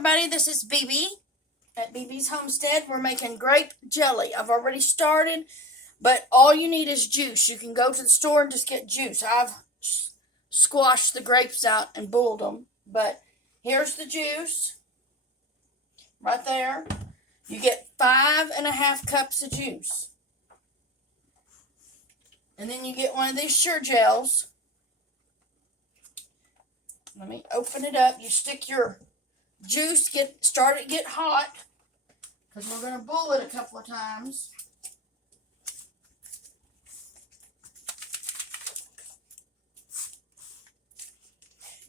everybody, this is BB at BB's Homestead. We're making grape jelly. I've already started, but all you need is juice. You can go to the store and just get juice. I've squashed the grapes out and boiled them, but here's the juice right there. You get 5.5 cups of juice. And then you get one of these Sure-Jels. Let me open it up. You stick your juice, get hot, because we're going to boil it a couple of times.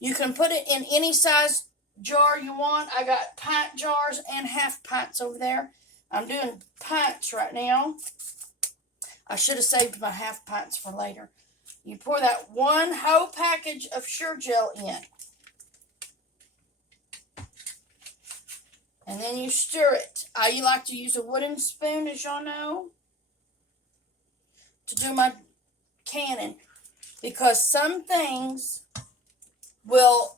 You can put it in any size jar you want. I got pint jars and half pints over there. I'm doing pints right now. I should have saved my half pints for later. You pour that one whole package of Sure-Jel in. And then you stir it. I like to use a wooden spoon, as y'all know, to do my canning, because some things will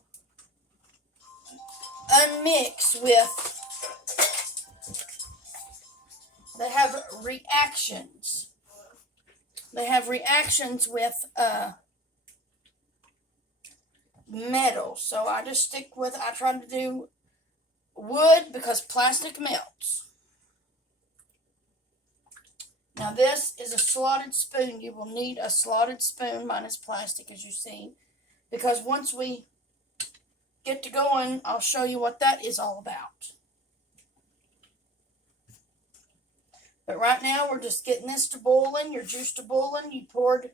unmix with, they have reactions. They have reactions with metal. So I just stick with, I try to do wood because plastic melts. Now this is a slotted spoon. You will need a slotted spoon. Mine is plastic, as you see, because once we get to going, I'll show you what that is all about. But right now we're just getting this to boiling, your juice to boiling. You poured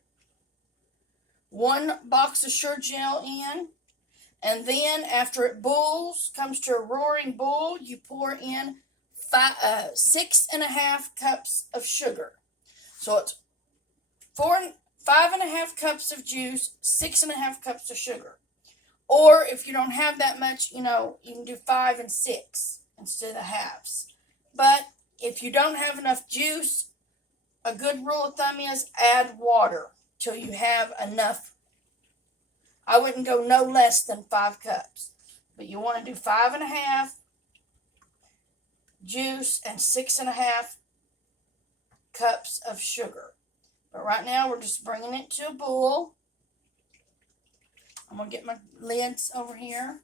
one box of Sure-Jel in. And then after it boils, comes to a roaring boil, you pour in 6.5 cups of sugar. So it's 5.5 cups of juice, 6.5 cups of sugar. Or if you don't have that much, you can do 5 and 6 instead of halves. But if you don't have enough juice, a good rule of thumb is add water till you have enough. I wouldn't go no less than 5 cups. But you want to do 5.5 juice and 6.5 cups of sugar. But right now we're just bringing it to a boil. I'm going to get my lids over here.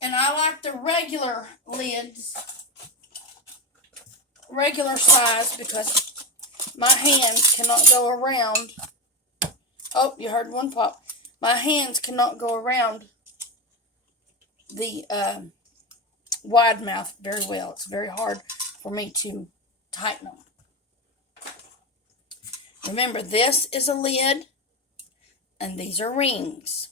And I like the regular lids, regular size, because my hands cannot go around. Oh, you heard one pop. My hands cannot go around the wide mouth very well. It's very hard for me to tighten them. Remember, this is a lid, and these are rings.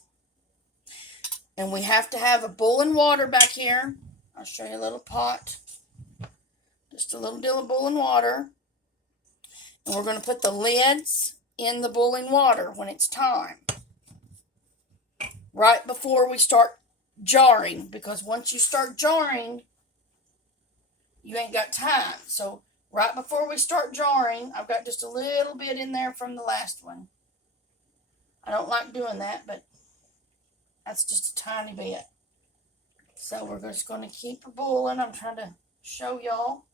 And we have to have a boiling water back here. I'll show you a little pot. Just a little deal of boiling water. And we're going to put the lids in the boiling water when it's time. Right before we start jarring. Because once you start jarring, you ain't got time. So right before we start jarring, I've got just a little bit in there from the last one. I don't like doing that, but that's just a tiny bit. So we're just going to keep it boiling. I'm trying to show y'all.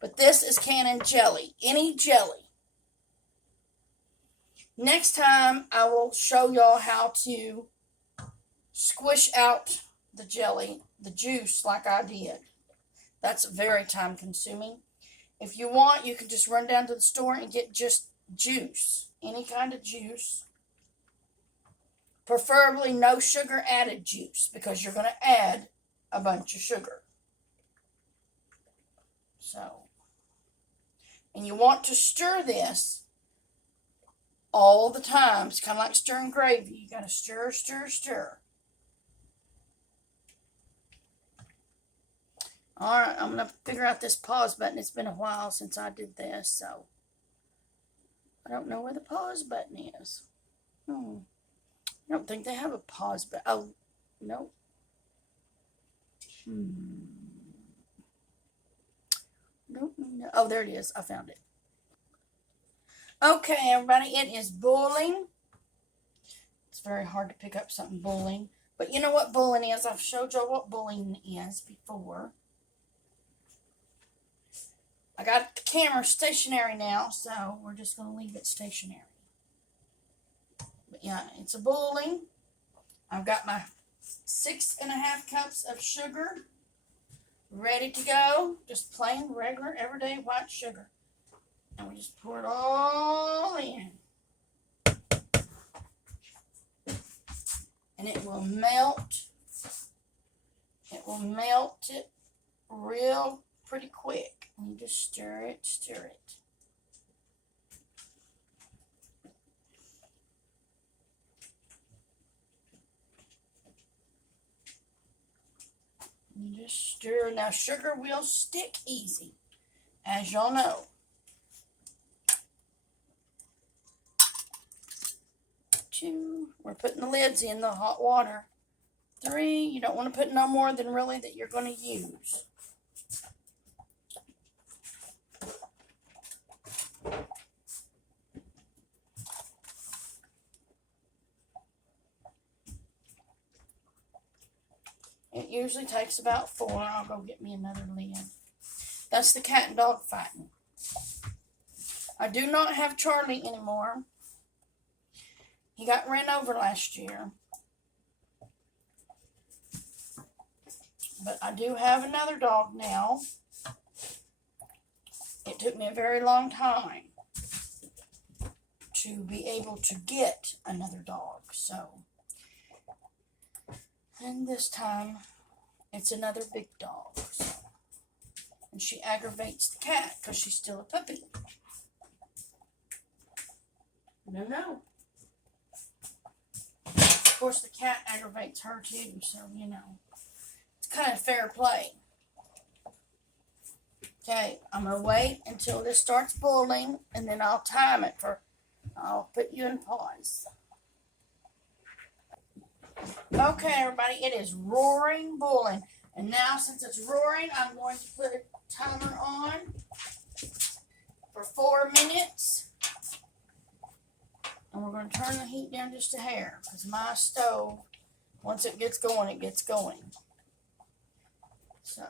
But this is canning jelly. Any jelly. Next time I will show y'all how to squish out the jelly, the juice, like I did. That's very time consuming. If you want, you can just run down to the store and get just juice. Any kind of juice. Preferably no sugar added juice, because you're going to add a bunch of sugar. So, and you want to stir this all the time. It's kind of like stirring gravy. You got to stir, stir, stir. All right, I'm going to figure out this pause button. It's been a while since I did this, so I don't know where the pause button is. I don't think they have a pause button. Oh, no. No. Oh, there it is. I found it. Okay, everybody, it is boiling. It's very hard to pick up something boiling. But you know what boiling is? I've showed you what boiling is before. I got the camera stationary now, so we're just going to leave it stationary. But yeah, it's a boiling. I've got my 6.5 cups of sugar ready to go. Just plain, regular, everyday white sugar. And we just pour it all in. And it will melt. It will melt it real pretty quick. And you just stir it, stir it. You just stir. Now sugar will stick easy, as y'all know. 2, we're putting the lids in the hot water. 3, you don't want to put no more than really that you're going to use. It usually takes about 4. I'll go get me another lid. That's the cat and dog fighting. I do not have Charlie anymore. He got ran over last year. But I do have another dog now. It took me a very long time to be able to get another dog. So, and this time it's another big dog. So. And she aggravates the cat because she's still a puppy. No. Of course, the cat aggravates her too, so you know. It's kind of fair play. Okay, I'm going to wait until this starts boiling, and then I'll time it I'll put you in pause. Okay, everybody, it is roaring, boiling. And now, since it's roaring, I'm going to put a timer on for 4 minutes. And we're going to turn the heat down just a hair, because my stove, once it gets going, it gets going. So.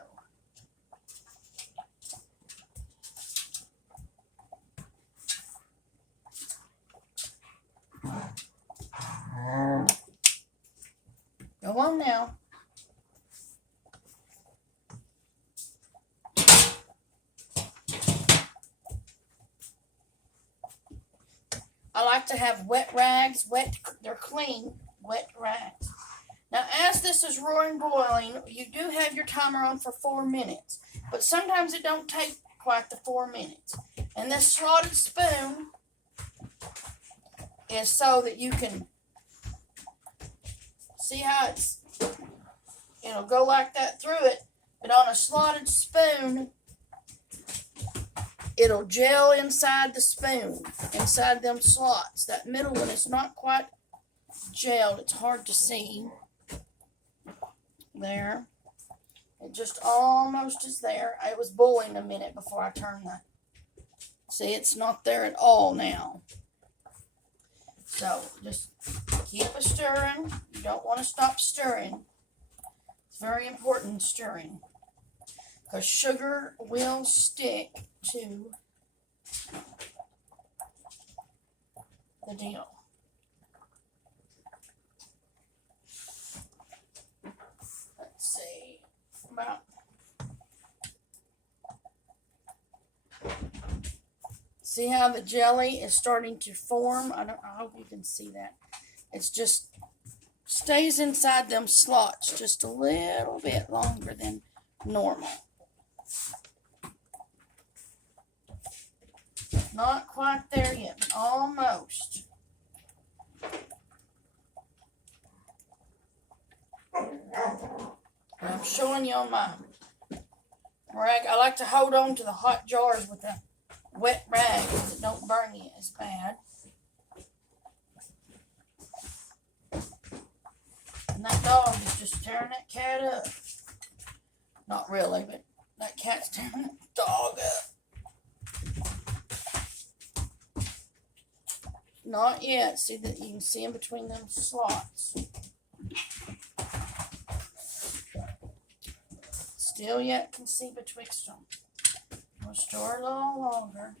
Go on now. I like to have wet rags, they're clean, wet rags. Now, as this is roaring boiling, you do have your timer on for 4 minutes, but sometimes it don't take quite the 4 minutes. And this slotted spoon is so that you can see how it'll go like that through it, but on a slotted spoon, it'll gel inside the spoon, inside them slots. That middle one is not quite gelled. It's hard to see. There. It just almost is there. It was boiling a minute before I turned the... See, it's not there at all now. So, just keep a stirring. You don't want to stop stirring. It's very important stirring. Because sugar will stick to the deal. Let's see. About see how the jelly is starting to form? I hope you can see that. It's just stays inside them slots just a little bit longer than normal. Not quite there yet, but almost. I'm showing you on my rag. I like to hold on to the hot jars with a wet rag so it don't burn you as bad. And that dog is just tearing that cat up. Not really, but that cat's tearing that dog up. Not yet. See that you can see in between them slots. Still yet can see betwixt them. We'll store a little longer.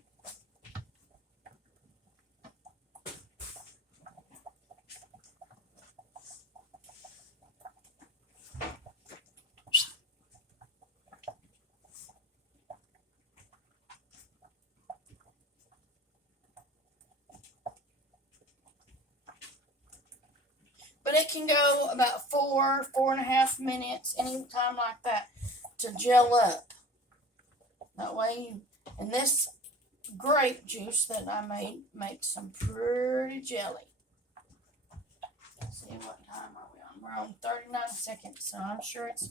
But it can go about 4.5 minutes, any time like that, to gel up. That way and this grape juice that I made makes some pretty jelly. Let's see, what time are we on? We're on 39 seconds, so I'm sure it's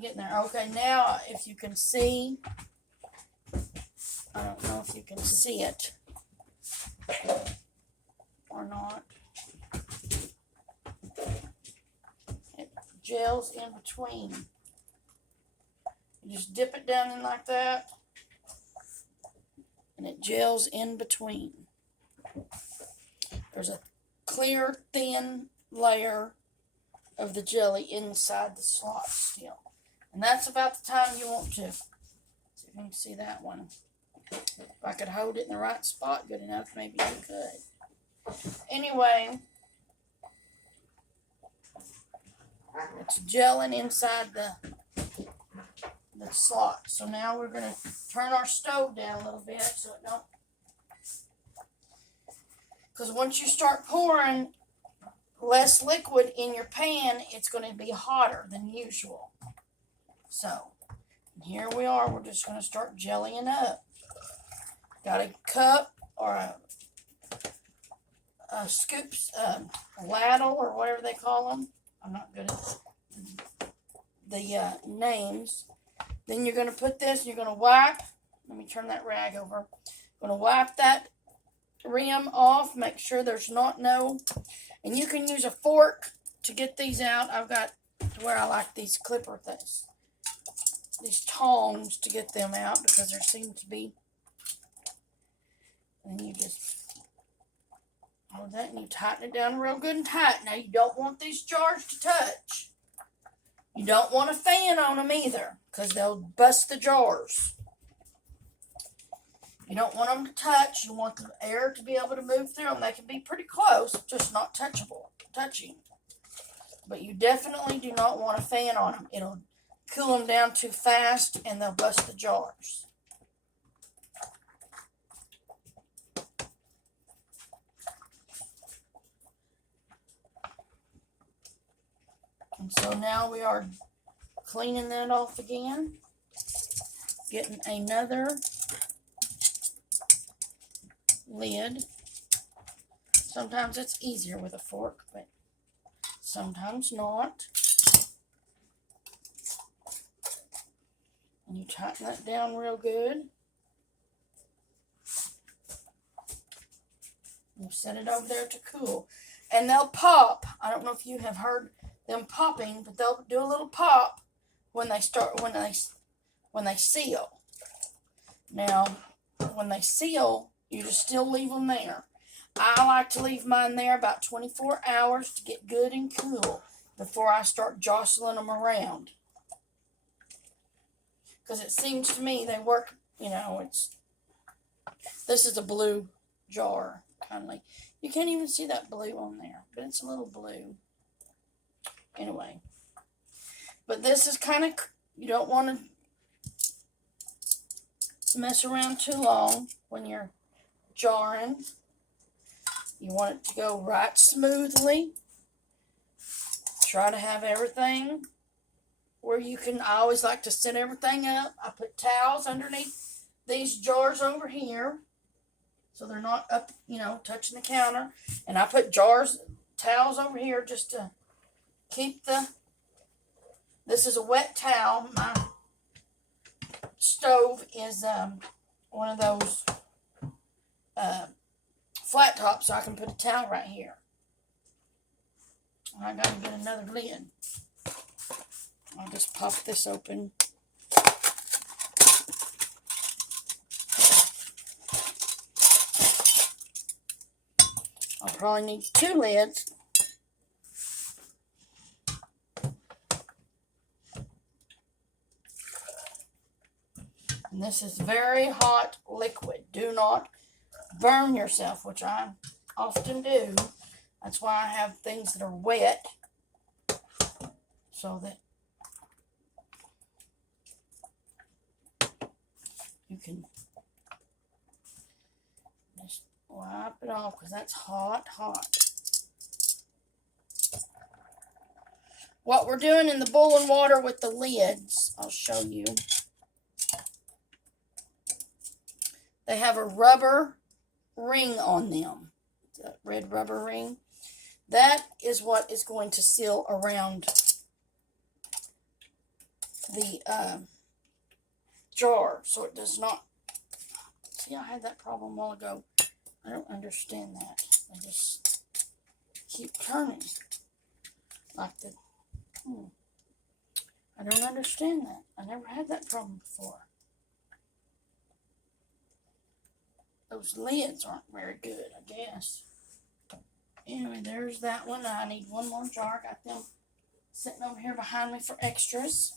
getting there. Okay, now if you can see, I don't know if you can see it or not. It gels in between. You just dip it down in like that, and it gels in between. There's a clear, thin layer of the jelly inside the slot still. And that's about the time you want to. So you can see that one. If I could hold it in the right spot good enough, maybe you could. Anyway, it's gelling inside the slot. So now we're going to turn our stove down a little bit so it don't. Because once you start pouring less liquid in your pan, it's going to be hotter than usual. So here we are. We're just going to start jellying up. Got a cup or a scoops, a ladle or whatever they call them. I'm not good at the names. Then you're going to put this, and you're going to wipe. Let me turn that rag over. Going to wipe that rim off. Make sure there's no. And you can use a fork to get these out. I've got where I like these clipper things. These tongs to get them out because there seems to be. And you just hold that and you tighten it down real good and tight. Now you don't want these jars to touch. You don't want a fan on them either, because they'll bust the jars. You don't want them to touch. You want the air to be able to move through them. They can be pretty close, just not touching. But you definitely do not want a fan on them. It'll cool them down too fast, and they'll bust the jars. And so now we are cleaning that off again. Getting another lid. Sometimes it's easier with a fork, but sometimes not. And you tighten that down real good. You set it over there to cool. And they'll pop. I don't know if you have heard them popping, but they'll do a little pop when they seal. Now, when they seal, you just still leave them there. I like to leave mine there about 24 hours to get good and cool before I start jostling them around. Because it seems to me they work, this is a blue jar, kind of like, you can't even see that blue on there, but it's a little blue. Anyway, but this is kind of, you don't want to mess around too long when you're jarring. You want it to go right smoothly. Try to have everything where you can. I always like to set everything up. I put towels underneath these jars over here so they're not up, touching the counter. And I put towels over here just to keep this is a wet towel. My stove is one of those flat tops, so I can put a towel right here. I gotta get another lid. I'll just pop this open. I'll probably need 2 lids. And this is very hot liquid. Do not burn yourself, which I often do. That's why I have things that are wet, so that you can just wipe it off, because that's hot. What we're doing in the boiling water with the lids, I'll show you. They have a rubber ring on them, the red rubber ring. That is what is going to seal around the jar, so it does not. See, I had that problem a while ago. I don't understand that. I just keep turning like the. I don't understand that. I never had that problem before. Those lids aren't very good, I guess. Anyway, there's that one. I need one more jar. Got them sitting over here behind me for extras.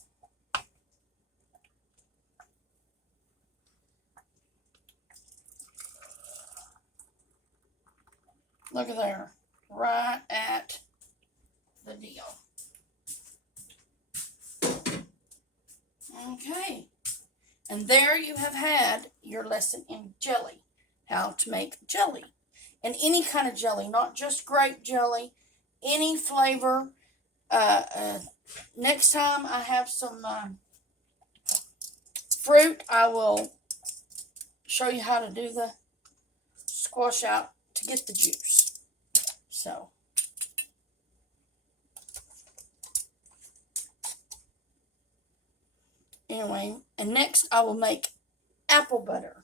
Look at there. Right at the deal. Okay. And there you have had your lesson in jelly. How to make jelly. And any kind of jelly, not just grape jelly, any flavor. Next time I have some fruit, I will show you how to do the squash out to get the juice. So, anyway, and next I will make apple butter.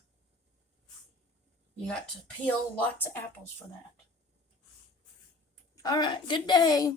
You got to peel lots of apples for that. All right, good day.